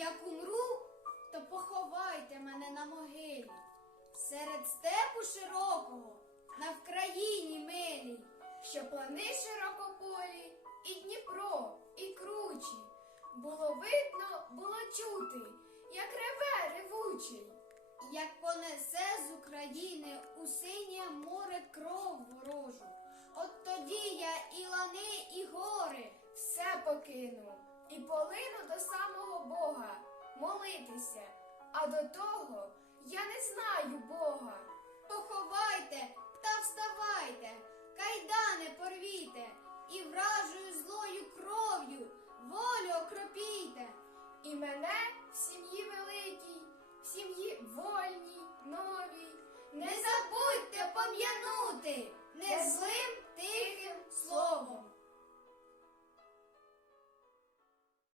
Як умру, то поховайте мене на могилі, серед степу широкого, на Вкраїні милій, що плани широкополі, і Дніпро, і кручі. Було видно, було чути, як реве ревучий. як понесе з України у синє море кров ворожу. От тоді я і лани, і гори. Все покину і полину до самого Бога молитися. А до того я не знаю Бога. Поховайте та вставайте, кайдани порвіте, і вражою злою кров'ю волю окропійте. І мене в сім'ї великій, в сім'ї вольній, новій. Не забудьте пом'янути